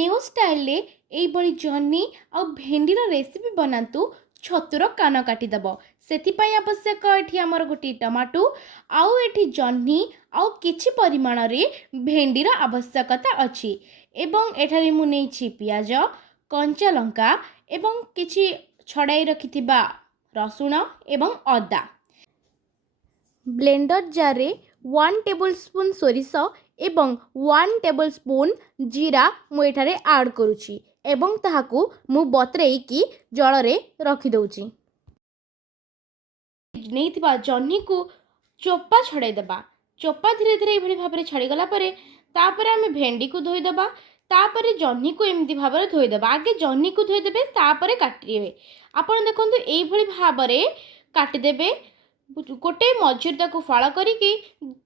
New style ये जह्नी आ भेंडीर recipe बनातु छतुर कान काटिदेव से आवश्यक ये आमर गोटे टमाटो आउ एठी जह्नी आउ किछि परिमाण रे भेंडीर आवश्यकता अछि एवं एठारे मु नेछि पियाज कंचा लंका एवं किछि छड़ाई रखिथिबा रसुण एवं अदा ब्लेंडर जार रे 1 टेबल स्पून सोरिष एवं 1 टेबल स्पून जीरा मु एठारे ऐड करूची एवं ताहाकू मु बतरेकी जल रे रखी दउची। नैथिबा जह्नी को चोपा छड़ाई देबा। चोपा धीरे धीरे एभली भाबरे छाड़ी गला परे तापरे आमे भेंडी को धोई देबा। तापरे जह्नी को एमती भाबरे धोई देबा। आगे जह्नी को धोई देबे तापरे काटिबे। आपण देखंतु एभली भाबरे काटि देबे। गोटे मझिर ताकू फाड़ करिकी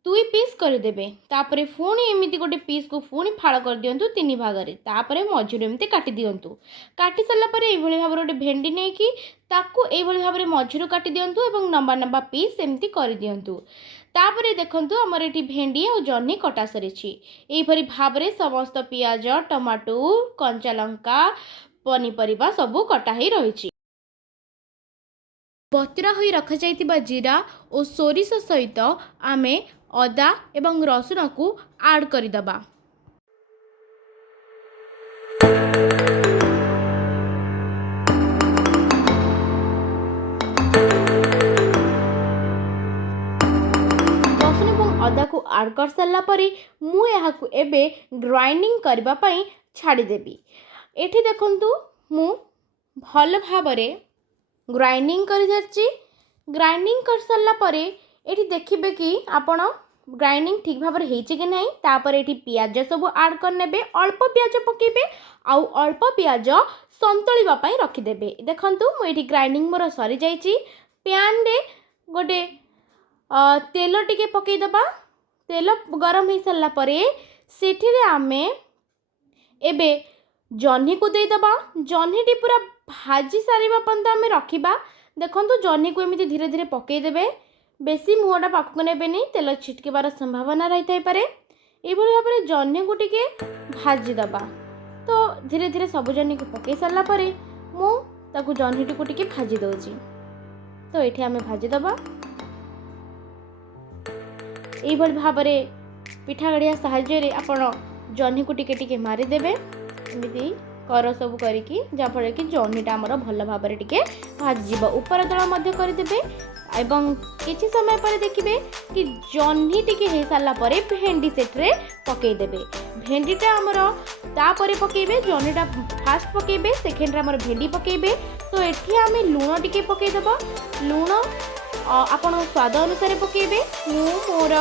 2 पीस करदेबे। तापरे पुणी एमती गोटे पीस को पुणी फाड़ कर दियंतु 3 भाग रे। तापरे मझिर एमती काटि दियंतु। काटि सल्ला परे एभली भाबरे गोटे भेंडी नेकी ताकू एभली भाबरे मझिर काटि दियंतु एवं लंबा लंबा पीस एमती कर दियंतु। तापरे देखंतु हमर एठी भेंडी आ जह्नी कटा सरिछि। एभली भाबरे समस्त पियाज टमाटो कंचा लंका पनीपरिबा सबु कटा हे रहिछि। बतरा होई रखा जाइतिबा जीरा और सोरिष सहित आमे अदा एवं रसुण को ऐड करिदबा। रसुण एवं अदा को ऐड कर सारला परे मु एहाकू एबे ग्राइंडिंग करबा पई छाड़ी देबी। एठी देखंतु मु भल भाबरे ग्राइंडिंग कर जाची। ग्राइंडिंग कर सारला परे एठी देखिबे कि आपण ग्राइंडिंग ठीक भाव में होइचे कि नहीं। तापर एठी पियाज सब ऐड कर नेबे। अल्प पियाज पकेबे आउ अल्प पियाज संतळिबा पई रखि देबे। देखंतु मु एठी ग्राइंडिंग मोर सरी जाईची। पैन रे गोटे तेल टिके पकई दबा। तेल गरम हो सारला परे सेठी रे आमे एबे जह्नी को दे दबा। जह्नी टी पूरा भाजी सारिबा पंत आमे रखिबा। देखंतु जह्नी को एमिति धीरे धीरे पकई देबे। बेसी मुहटा पाखक नेबेनी तेल छिटकेबार संभावना रही थाई पारे। एभली भाबरे जह्नी को टिके भाजी दबा। तो धीरे धीरे सब जह्नी को पकई सारला परे मु ताकू जह्नी को टिके भाजी दउची। तो एठी आमे भाजी दबा। एभली भाबरे पिठा गड़िया सहाय्य रे आपण जह्नी को टिके टिके मारी देबे। एमिति कर सब करिकी जाफल कि जह्नीटा आमर भल भाव में टिके भाजीब। उपर तल मध्य करदेबे एवं किछि समय पर देखिबे कि जह्नी टिके हे सारला परे भेंडी सेट्रे पकई देबे। भेंडीटा आमर तापरे पकेबे। जह्नीटा फास्ट पकेबे सेकेंड रे आमर भेंडी पकेबे। तो एठी आमे लूण टिके पकई देबा। लूण आपण स्वाद अनुसार पकेबे। मु मोर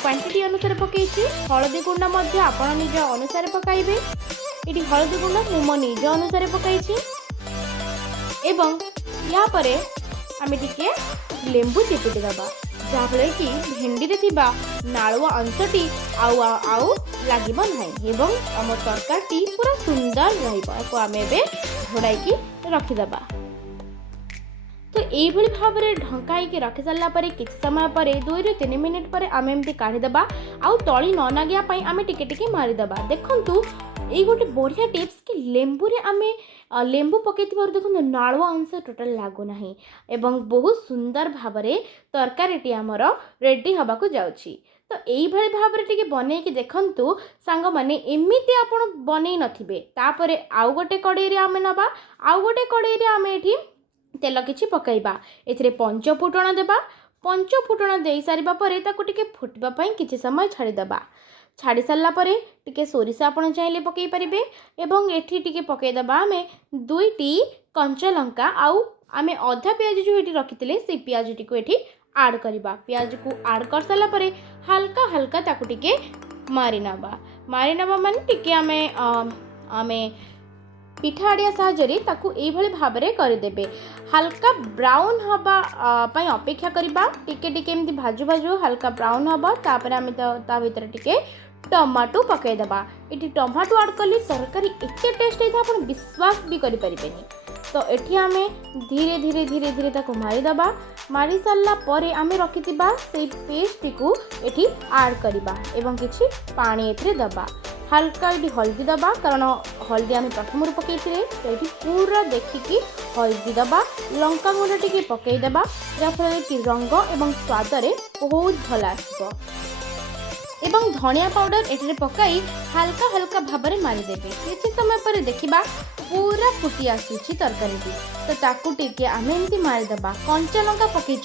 क्वांटिटी अनुसार पकेछि। हळदी गुंडा मध्य आपण निज अनुसार पकाइबे। इटी हळदी गुंडा मु मो निज अनुसार पकाइछि एवं या परे आमे टिके लेंबू चिपुटी दबा। जाफले कि भेंडी रे थिबा नाळुआ अंशटी आउ आउ लागिबो नाही एवं हमर तरकारी पूरा सुंदर रहिबो। एको आमे बे घोड़ाई की रखि दबा। तो यही भाव में ढंकाई के रखि सारा पर कि समय पर 2 ରୁ 3 मिनिट पर आम एमती काढ़ीदबा। आउ तली न नागिया आम टिके टिके मारिदबा। देखंतु ये गोटे बढ़िया टिप्स कि लेंबू रे आमे लेंबू पकई देखो नालुआ अंश टोटाल लागू नाही एवं बहुत सुंदर भाव में तरकारीटी आमर रेडी हवा को जाउछि। तो यही भाव में टिके बनै कि देखंतु सांग माने एमिति आपण बनै नथिबे। तापरे आउ गोटे कड़ाई रे आमे नबा। आउ गोटे कड़ाई रे आमे एठी तेल किछि पकाइबा। एथिरे पंच फुटण देबा। पंच फुटण दे सारिबा परे ताको टिके फुटबा पई किछि समय छाड़ी देबा। छाड़ी सारला परे टिके सोरिष आपण चाहिले पकई परिबे एवं एठी टिके पकई देबा आमे 2टी कंचा लंका आउ आमे आधा प्याज जो एठी रखितिले से प्याज टिको एठी ऐड करिबा। प्याज को ऐड कर सारला परे हल्का हल्का ताको टिके मारी नबा माने टिके आमे पिठा आड़िया साहाय्य ताकू एभली भाव में करदेबे। हल्का ब्राउन हवा पई अपेक्षा करिबा। टिके टिके एमती भाजू भाजू हल्का ब्राउन हवा। तापर आमे ता भीतर टिके टमाटो पकई दबा। एटी टमाटो ऐड कली तरकारी एते टेस्ट होता आपण विश्वास भी करि परिबेनी। तो एठी आमे धीरे धीरे धीरे धीरे ताको मारी दबा। मारी सारला परे आमे रखितिबा से पेस्ट को एठी ऐड करिबा एवं किछि पानी एथिरे दबा। हाल्का ये हल्दी दबा कारण हल्दी आम प्रथम पकई तो ये पूरा देखिकी हल्दी दबा लंका गुंड टी पकईदेबा जहाँफल कि रंग और स्वाद बहुत भल आसो एवं धनिया पाउडर एटे पकाई हल्का हल्का भाव में मारिदेवे किसी समय पर देखा पूरा फुटी आसूची तरकारी तो ताकू टिके आम एमती मारिदेबा कंचा लंका पकई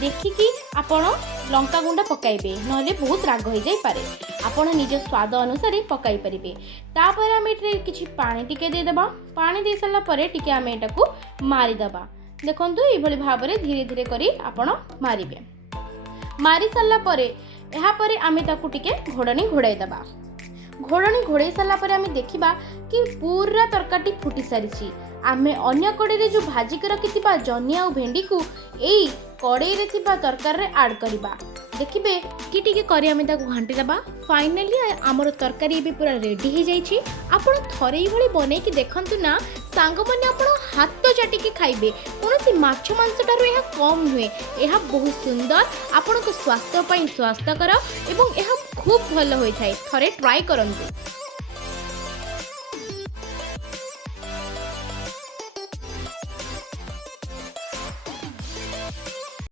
देखिकी आपण लंका गुंड पकाइबे नले बहुत राग हो जाई पारे आपण निज स्वाद अनुसार पकाई परिबे तापर आम एटे किछि पानी टिके दे देबा पानी दे सारा परे टिके आम एटाकू मारिदेबा देखंतु ए भली भाव में धीरे धीरे करी आपण मारिबे मारी सारा परे एहा परे आमे ताकू टिके घोड़नी घोड़ाई देबा घोड़नी घोड़ाई सारा परे आमे देखिबा कि पूरा तरकारी फुटी सारी आमे अन्य कड़े जो भाजिक रखिथिबा जनी आ भेंडी को एई कड़े रे थिबा तरकारी रे ऐड करबा देखिबे कि टिके करी आमे ताकू घांटी देबा फाइनली आमर तरकारी भी पूरा रेडी हो जाइछि आपण थरे ई भली बनै कि देखंतु ना सांग माने आपण हाथ चाटिकी खाइबे कोनोसी माछ मांस टारु एहा कम नुहे एहा बहुत सुंदर आपण को स्वास्थ्य पई स्वास्थ्यकर एवं एहा खूब भल होई थाए थरे ट्राई करंतु।